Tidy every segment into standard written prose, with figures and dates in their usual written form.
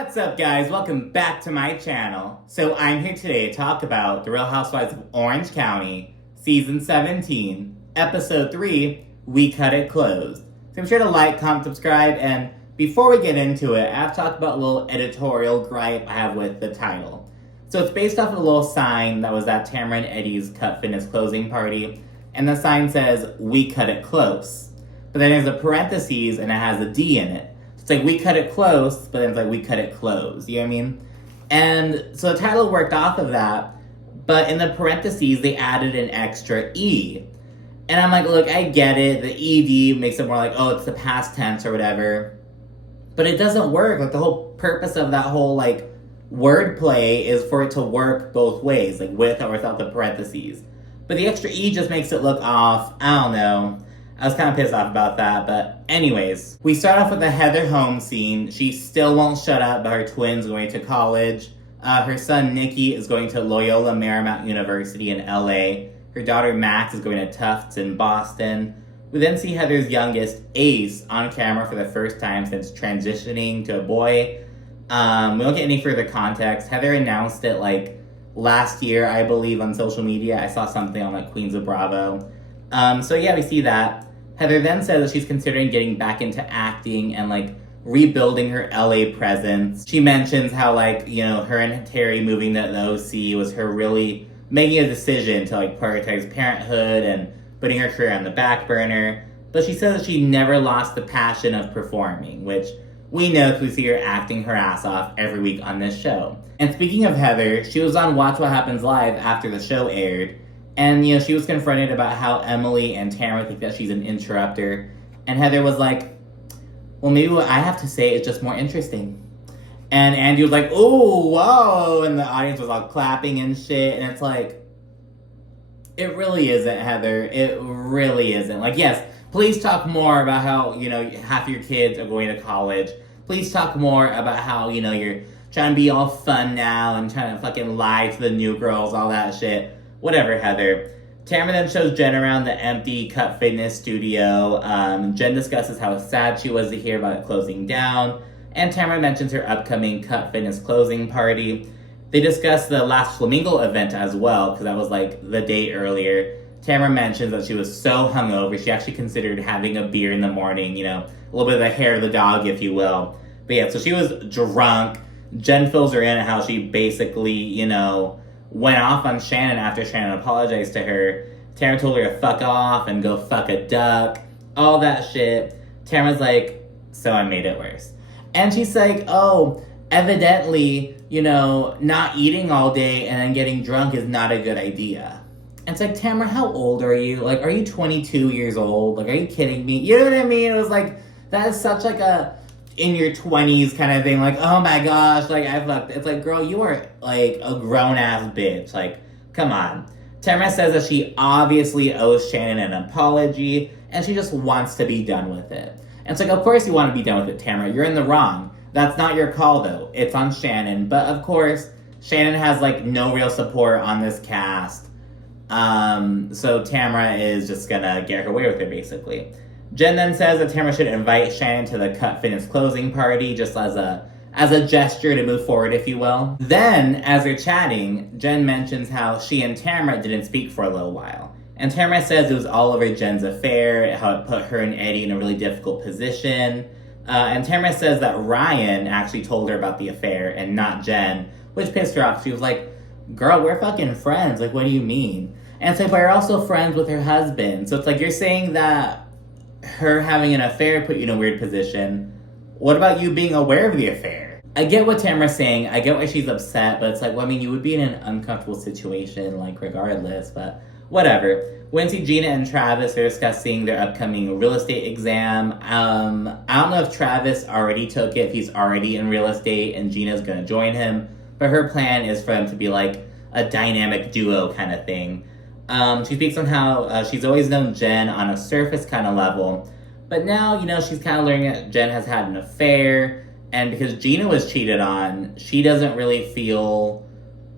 What's up, guys? Welcome back to my channel. So I'm here today to talk about The Real Housewives of Orange County, Season 17, Episode 3, We Cut It Closed. So be sure to like, comment, subscribe, and before we get into it, I have to talk about a little editorial gripe I have with the title. So it's based off of a little sign that was at Tamara and Eddie's Cut Fitness closing party, and the sign says, We Cut It Close. But then there's a parentheses, and it has a D in it. It's like, we cut it close, but then it's like, we cut it close. You know what I mean? And so the title worked off of that, but in the parentheses, they added an extra E. And I'm like, look, I get it. The ED makes it more like, oh, it's the past tense or whatever. But it doesn't work. Like, the whole purpose of that whole, like, wordplay is for it to work both ways, like, with or without the parentheses. But the extra E just makes it look off. I don't know. I was kind of pissed off about that, but anyways. We start off with the Heather home scene. She still won't shut up about her twins going to college. Her son, Nikki, is going to Loyola Marymount University in LA. Her daughter, Max, is going to Tufts in Boston. We then see Heather's youngest, Ace, on camera for the first time since transitioning to a boy. We don't get any further context. Heather announced it, like, last year, I believe, on social media. I saw something on, like, Queens of Bravo. So yeah, we see that. Heather then says that she's considering getting back into acting and, like, rebuilding her LA presence. She mentions how, like, you know, her and Terry moving to the OC was her really making a decision to, like, prioritize parenthood and putting her career on the back burner. But she says that she never lost the passion of performing, which we know because we see her acting her ass off every week on this show. And speaking of Heather, she was on Watch What Happens Live after the show aired. And, you know, she was confronted about how Emily and Tamara think that she's an interrupter. And Heather was like, well, maybe what I have to say is just more interesting. And Andy was like, oh, whoa. And the audience was all clapping and shit. And it's like, it really isn't, Heather. It really isn't. Like, yes, please talk more about how, you know, half your kids are going to college. Please talk more about how, you know, you're trying to be all fun now and trying to fucking lie to the new girls, all that shit. Whatever, Heather. Tamara then shows Jenn around the empty Cut Fitness studio. Jenn discusses how sad she was to hear about it closing down. And Tamara mentions her upcoming Cut Fitness closing party. They discuss the last Flamingo event as well, because that was like the day earlier. Tamara mentions that she was so hungover, she actually considered having a beer in the morning, you know, a little bit of the hair of the dog, if you will. But yeah, so she was drunk. Jenn fills her in on how she basically, you know, went off on Shannon after Shannon apologized to her. Tamara told her to fuck off and go fuck a duck. All that shit. Tamara's like, so I made it worse. And she's like, oh, evidently, you know, not eating all day and then getting drunk is not a good idea. And it's like, Tamara, how old are you? Like, are you 22 years old? Like, are you kidding me? You know what I mean? It was like, that is such like a in your 20s kind of thing, like, oh my gosh, like, I fucked. It's like, girl, you are, like, a grown-ass bitch. Like, come on. Tamara says that she obviously owes Shannon an apology, and she just wants to be done with it. And it's like, of course you want to be done with it, Tamara. You're in the wrong. That's not your call, though. It's on Shannon. But, of course, Shannon has, like, no real support on this cast. So Tamara is just gonna get her way with her, basically. Jenn then says that Tamara should invite Shannon to the Cut Fitness closing party just as a gesture to move forward, if you will. Then, as they're chatting, Jenn mentions how she and Tamara didn't speak for a little while. And Tamara says it was all over Jen's affair, how it put her and Eddie in a really difficult position. And Tamara says that Ryan actually told her about the affair and not Jenn, which pissed her off. She was like, girl, we're fucking friends. Like, what do you mean? And it's like, but you're also friends with her husband. So it's like, you're saying that her having an affair put you in a weird position. What about you being aware of the affair? I get what Tamara's saying. I get why she's upset, but it's like, well, I mean, you would be in an uncomfortable situation, like, regardless, but whatever. Wednesday, Gina and Travis are discussing their upcoming real estate exam. I don't know if Travis already took it, if he's already in real estate, and Gina's gonna join him, but her plan is for them to be, like, a dynamic duo kind of thing. She speaks on how she's always known Jenn on a surface kind of level, but now, you know, she's kind of learning that Jenn has had an affair, and because Gina was cheated on, she doesn't really feel,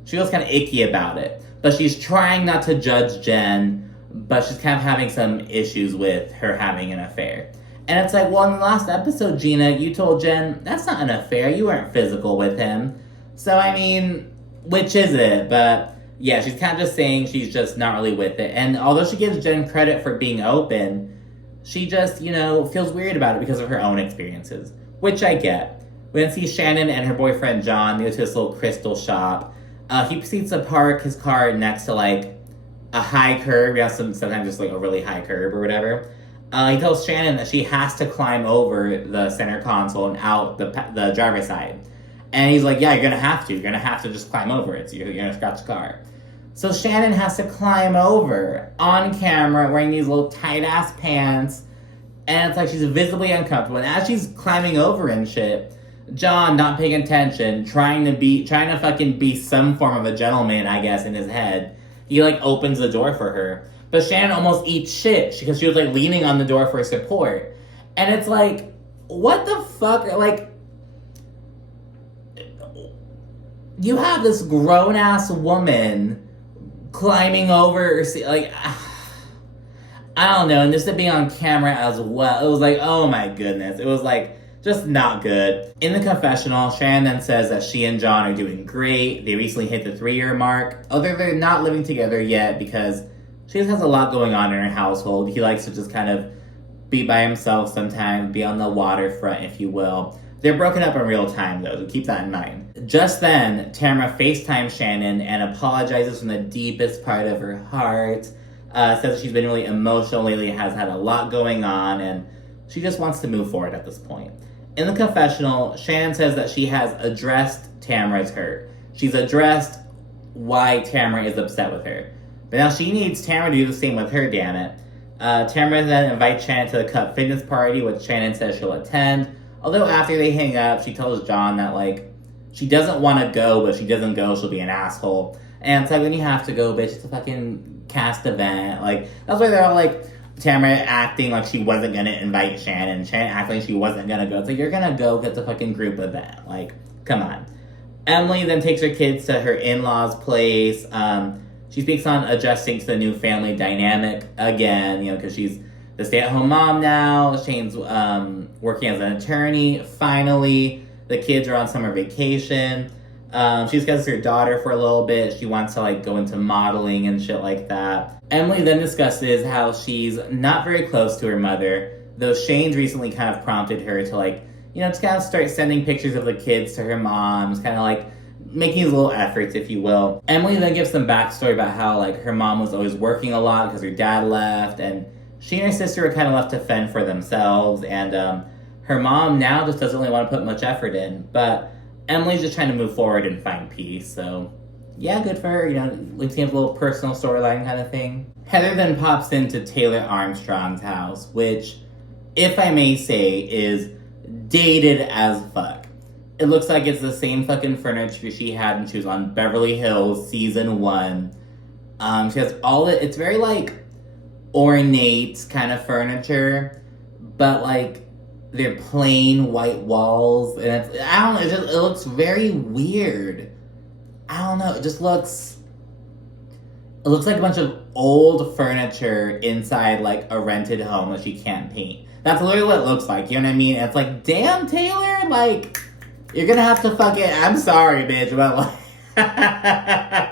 she feels kind of icky about it. But she's trying not to judge Jenn, but she's kind of having some issues with her having an affair. And it's like, well, in the last episode, Gina, you told Jenn, that's not an affair. You weren't physical with him. So, I mean, which is it? But yeah, she's kind of just saying she's just not really with it. And although she gives Jenn credit for being open, she just, feels weird about it because of her own experiences, which I get. We then see Shannon and her boyfriend John go to this little crystal shop. He proceeds to park his car next to, like, a high curb. Yeah, sometimes just, like, a really high curb or whatever. He tells Shannon that she has to climb over the center console and out the driver's side. And he's like, yeah, you're going to have to. You're going to have to just climb over it. So you're going to scratch the car. So Shannon has to climb over on camera wearing these little tight-ass pants. And it's like she's visibly uncomfortable. And as she's climbing over and shit, John, not paying attention, trying to fucking be some form of a gentleman, I guess, in his head, he, like, opens the door for her. But Shannon almost eats shit because she was, like, leaning on the door for support. And it's like, what the fuck? Like, you have this grown-ass woman climbing over, like, I don't know. And this to be on camera as well, it was like, oh my goodness. It was, like, just not good. In the confessional, Shannon then says that she and John are doing great. They recently hit the 3-year mark. Although they're not living together yet because she just has a lot going on in her household. He likes to just kind of be by himself sometimes, be on the waterfront, if you will. They're broken up in real time, though, so keep that in mind. Just then, Tamara FaceTimes Shannon and apologizes from the deepest part of her heart. Says that she's been really emotional lately, has had a lot going on, and she just wants to move forward at this point. In the confessional, Shannon says that she has addressed Tamara's hurt. She's addressed why Tamara is upset with her. But now she needs Tamara to do the same with her, damn it. Tamara then invites Shannon to the Cup Fitness party, which Shannon says she'll attend. Although after they hang up, she tells John that, like, she doesn't want to go, but if she doesn't go, she'll be an asshole. And it's like, when you have to go, bitch, it's a fucking cast event. Like, that's why they're all, like, Tamara acting like she wasn't going to invite Shannon. Shannon acting like she wasn't going to go. It's like, you're going to go because it's a fucking group event. Like, come on. Emily then takes her kids to her in-laws' place. She speaks on adjusting to the new family dynamic again, because she's the stay-at-home mom now. Shane's working as an attorney. Finally, the kids are on summer vacation. She discusses her daughter for a little bit. She wants to, like, go into modeling and shit like that. Emily then discusses how she's not very close to her mother, though Shane's recently kind of prompted her to, like, just kind of start sending pictures of the kids to her moms, kind of, like, making these little efforts, if you will. Emily then gives some backstory about how, like, her mom was always working a lot because her dad left, and she and her sister were kind of left to fend for themselves, and her mom now just doesn't really want to put much effort in. But Emily's just trying to move forward and find peace, so yeah, good for her. We see a little personal storyline kind of thing. Heather then pops into Taylor Armstrong's house, which, if I may say, is dated as fuck. It looks like it's the same fucking furniture she had when she was on Beverly Hills season 1. She has it's very, like, ornate kind of furniture, but, like, they're plain white walls, and it looks very weird. I don't know, it looks like a bunch of old furniture inside, like, a rented home that she can't paint. That's literally what it looks like, you know what I mean? And it's like, damn, Taylor, like, you're gonna have to I'm sorry, bitch, but, like...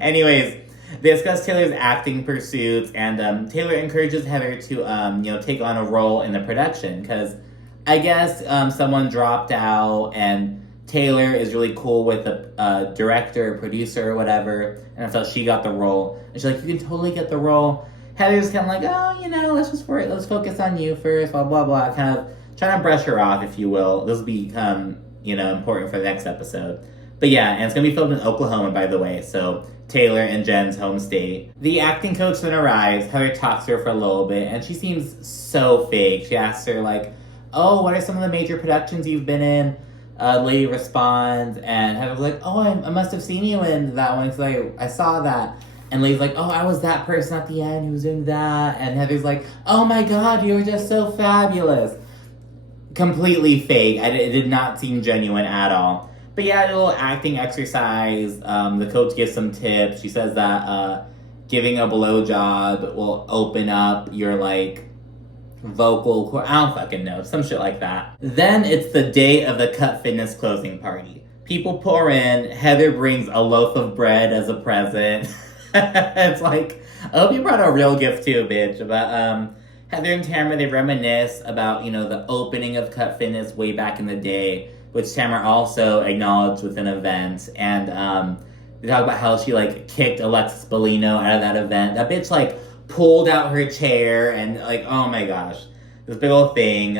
Anyways, they discuss Taylor's acting pursuits, and Taylor encourages Heather to, take on a role in the production, because I guess someone dropped out, and Taylor is really cool with a director, or producer, or whatever, and I thought she got the role. And she's like, you can totally get the role. Heather's kind of like, oh, let's focus on you first, blah, blah, blah, kind of trying to brush her off, if you will. This will become, important for the next episode. But yeah, and it's going to be filmed in Oklahoma, by the way, so Taylor and Jenn's home state. The acting coach then arrives. Heather talks to her for a little bit, and she seems so fake. She asks her, like, oh, what are some of the major productions you've been in? Lady responds, and Heather's like, oh, I must have seen you in that one, because I saw that. And Lady's like, oh, I was that person at the end who was doing that. And Heather's like, oh my god, you were just so fabulous. Completely fake. It did not seem genuine at all. But yeah, a little acting exercise. The coach gives some tips. She says that giving a blowjob will open up your, like, I don't fucking know, some shit like that. Then it's the day of the Cut Fitness closing party. People pour in, Heather brings a loaf of bread as a present. It's like, I hope you brought a real gift too, bitch. But Heather and Tamara, they reminisce about, the opening of Cut Fitness way back in the day, which Tamara also acknowledged with an event. And they talk about how she, kicked Alexis Bellino out of that event. That bitch, pulled out her chair and, oh my gosh. This big old thing.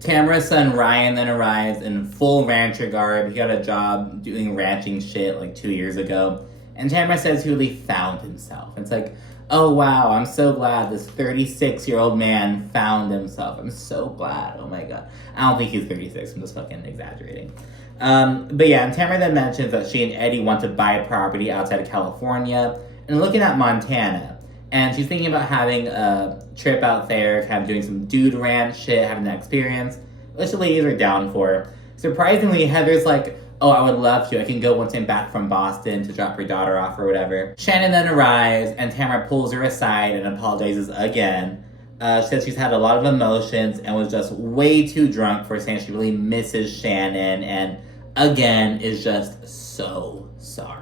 Tamara's son Ryan then arrives in full rancher garb. He got a job doing ranching shit 2 years ago. And Tamara says he really found himself. It's like, oh wow, I'm so glad this 36-year-old man found himself. I'm so glad. Oh my god. I don't think he's 36. I'm just fucking exaggerating. But yeah, and Tamara then mentions that she and Eddie want to buy a property outside of California and looking at Montana. And she's thinking about having a trip out there, kind of doing some dude ranch shit, having that experience, which the ladies are down for. Surprisingly, Heather's like, oh, I would love to. I can go once I'm back from Boston to drop her daughter off or whatever. Shannon then arrives, and Tamara pulls her aside and apologizes again. She says she's had a lot of emotions and was just way too drunk for saying she really misses Shannon, and again is just so sorry.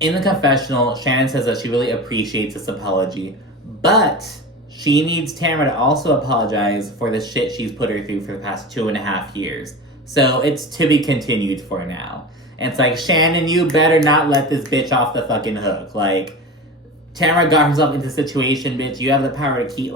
In the confessional, Shannon says that she really appreciates this apology, but she needs Tamara to also apologize for the shit she's put her through for the past 2.5 years. So it's to be continued for now. And it's like, Shannon, you better not let this bitch off the fucking hook. Tamara got herself into a situation, bitch. You have the power to keep,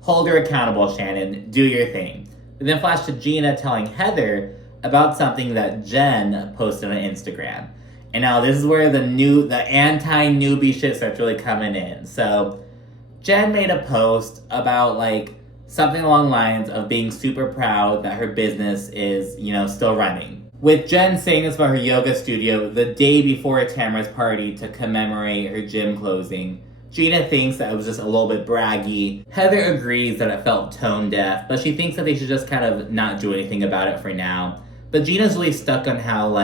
hold her accountable, Shannon. Do your thing. And then flash to Gina telling Heather about something that Jenn posted on Instagram. And now this is where the anti-newbie shit starts really coming in. So Jenn made a post about, something along the lines of being super proud that her business is, still running. With Jenn saying this about her yoga studio the day before Tamara's party to commemorate her gym closing, Gina thinks that it was just a little bit braggy. Heather agrees that it felt tone deaf, but she thinks that they should just kind of not do anything about it for now. But Gina's really stuck on how,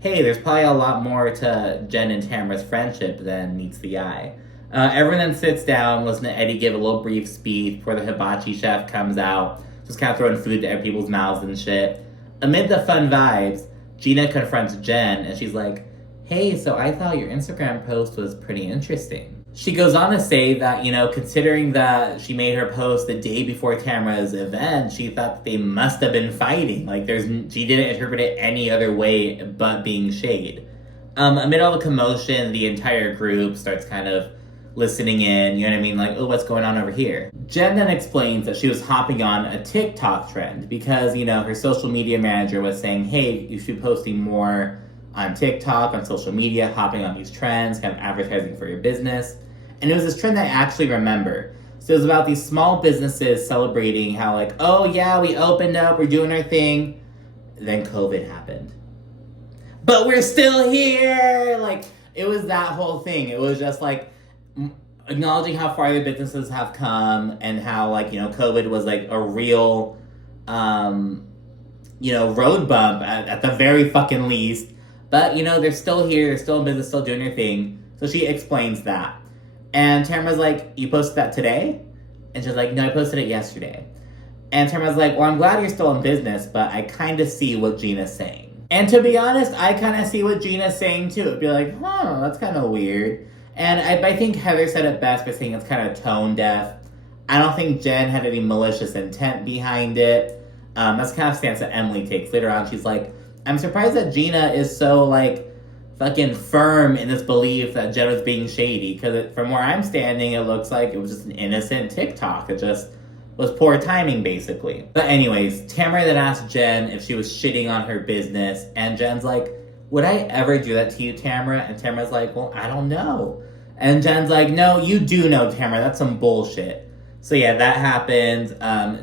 hey, there's probably a lot more to Jenn and Tamara's friendship than meets the eye. Everyone then sits down, listen to Eddie give a little brief speech before the hibachi chef comes out, just kind of throwing food to people's mouths and shit. Amid the fun vibes, Gina confronts Jenn, and she's like, hey, so I thought your Instagram post was pretty interesting. She goes on to say that, considering that she made her post the day before Tamara's event, she thought that they must have been fighting. She didn't interpret it any other way but being shade. Amid all the commotion, the entire group starts kind of listening in, you know what I mean? Oh, what's going on over here? Jenn then explains that she was hopping on a TikTok trend because, her social media manager was saying, hey, you should be posting more on TikTok, on social media, hopping on these trends, kind of advertising for your business. And it was this trend that I actually remember. So it was about these small businesses celebrating how oh yeah, we opened up, we're doing our thing. Then COVID happened. But we're still here! It was that whole thing. It was just acknowledging how far the businesses have come and how COVID was a real, road bump at the very fucking least. But, they're still here, they're still in business, still doing their thing. So she explains that. And Tamara's like, you posted that today? And she's like, no, I posted it yesterday. And Tamara's like, well, I'm glad you're still in business, but I kind of see what Gina's saying. And to be honest, I kind of see what Gina's saying too. It'd be like, that's kind of weird. And I think Heather said it best by saying it's kind of tone deaf. I don't think Jenn had any malicious intent behind it. That's kind of stance that Emily takes. Later on, she's like, I'm surprised that Gina is so, fucking firm in this belief that Jenn was being shady. Because from where I'm standing, it looks like it was just an innocent TikTok. It just was poor timing, basically. But anyways, Tamara then asked Jenn if she was shitting on her business. And Jenn's like, would I ever do that to you, Tamara? And Tamara's like, well, I don't know. And Jenn's like, no, you do know, Tamara. That's some bullshit. So yeah, that happens.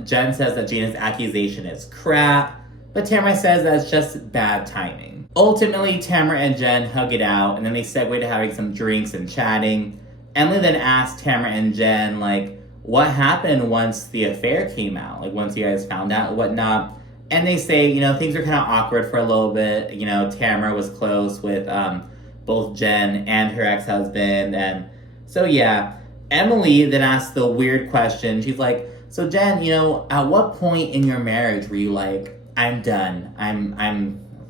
Jenn says that Gina's accusation is crap. But Tamara says that it's just bad timing. Ultimately, Tamara and Jenn hug it out, and then they segue to having some drinks and chatting. Emily then asked Tamara and Jenn, what happened once the affair came out? Once you guys found out and whatnot. And they say, things are kind of awkward for a little bit. Tamara was close with both Jenn and her ex-husband. And so, yeah, Emily then asked the weird question. She's like, So Jenn, at what point in your marriage were you like, I'm done. I'm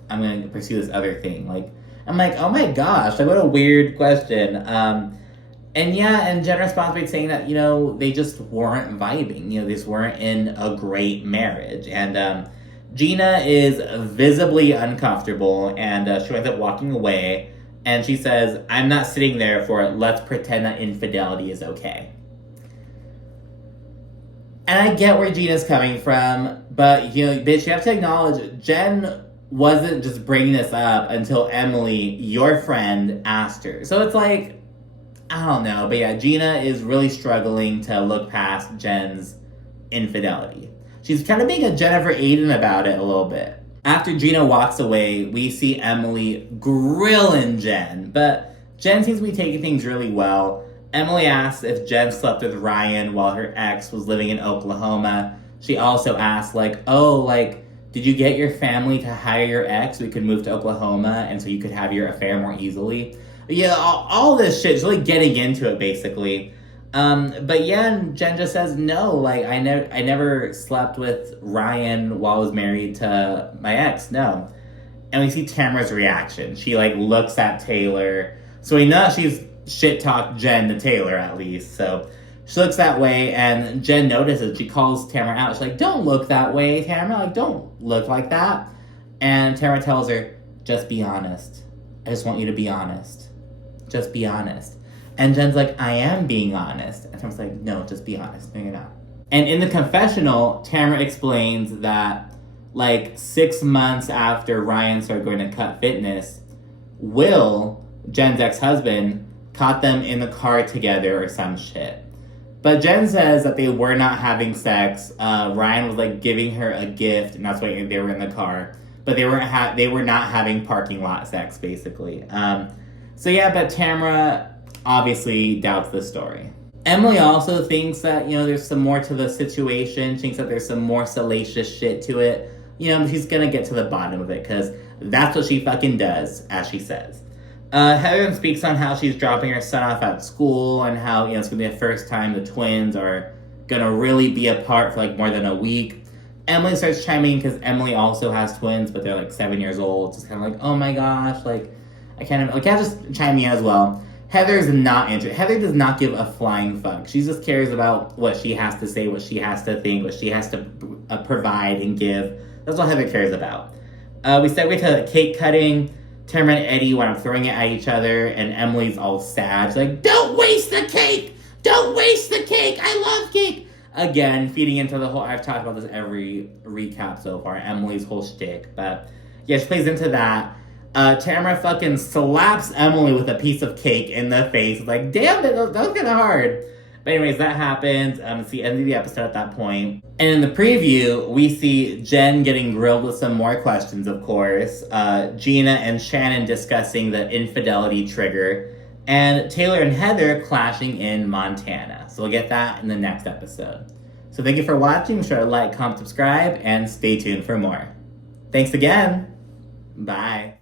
gonna pursue this other thing? Like, I'm like, oh my gosh, like what a weird question. And Jenn responds by saying that, they just weren't vibing. They just weren't in a great marriage. And Gina is visibly uncomfortable, and she ends up walking away. And she says, I'm not sitting there for it. Let's pretend that infidelity is okay. And I get where Gina's coming from, but, bitch, you have to acknowledge, Jenn wasn't just bringing this up until Emily, your friend, asked her. So it's like, I don't know. But yeah, Gina is really struggling to look past Jenn's infidelity. She's kind of being a Jennifer Aiden about it a little bit. After Gina walks away, we see Emily grilling Jenn, but Jenn seems to be taking things really well. Emily asks if Jenn slept with Ryan while her ex was living in Oklahoma. She also asks, did you get your family to hire your ex so we could move to Oklahoma and so you could have your affair more easily? Yeah, all this shit is really getting into it, basically. But yeah, and Jenn just says, no, I never slept with Ryan while I was married to my ex, no. And we see Tamara's reaction. She, looks at Taylor. So we know she's shit-talked Jenn to Taylor, at least. So she looks that way, and Jenn notices. She calls Tamara out. She's like, don't look that way, Tamara. Don't look like that. And Tamara tells her, just be honest. I just want you to be honest. Just be honest. And Jenn's like, I am being honest. And Tamara's like, no, just be honest. No, you're not. And in the confessional, Tamara explains that, 6 months after Ryan started going to Cut Fitness, Will, Jenn's ex-husband, caught them in the car together or some shit. But Jenn says that they were not having sex. Ryan was, giving her a gift, and that's why they were in the car. But they were not having parking lot sex, basically. But Tamara obviously doubts this story. Emily also thinks that, there's some more to the situation. She thinks that there's some more salacious shit to it. She's gonna get to the bottom of it, because that's what she fucking does, as she says. Heather speaks on how she's dropping her son off at school, and how, it's gonna be the first time the twins are gonna really be apart for, more than a week. Emily starts chiming in, because Emily also has twins, but they're, 7 years old. It's kind of oh my gosh, I can't just chime in as well. Heather's not interested. Heather does not give a flying fuck. She just cares about what she has to say, what she has to think, what she has to provide and give. That's what Heather cares about. We segue to cake cutting. Tamara and Eddie wind up throwing it at each other, and Emily's all sad. She's like, don't waste the cake! Don't waste the cake! I love cake! Again, feeding into the whole, I've talked about this every recap so far, Emily's whole shtick. But yeah, she plays into that. Tamara fucking slaps Emily with a piece of cake in the face. Damn, that was kind of hard. But anyways, that happens. It's the end of the episode at that point. And in the preview, we see Jenn getting grilled with some more questions, of course. Gina and Shannon discussing the infidelity trigger. And Taylor and Heather clashing in Montana. So we'll get that in the next episode. So thank you for watching. Be sure to like, comment, subscribe, and stay tuned for more. Thanks again. Bye.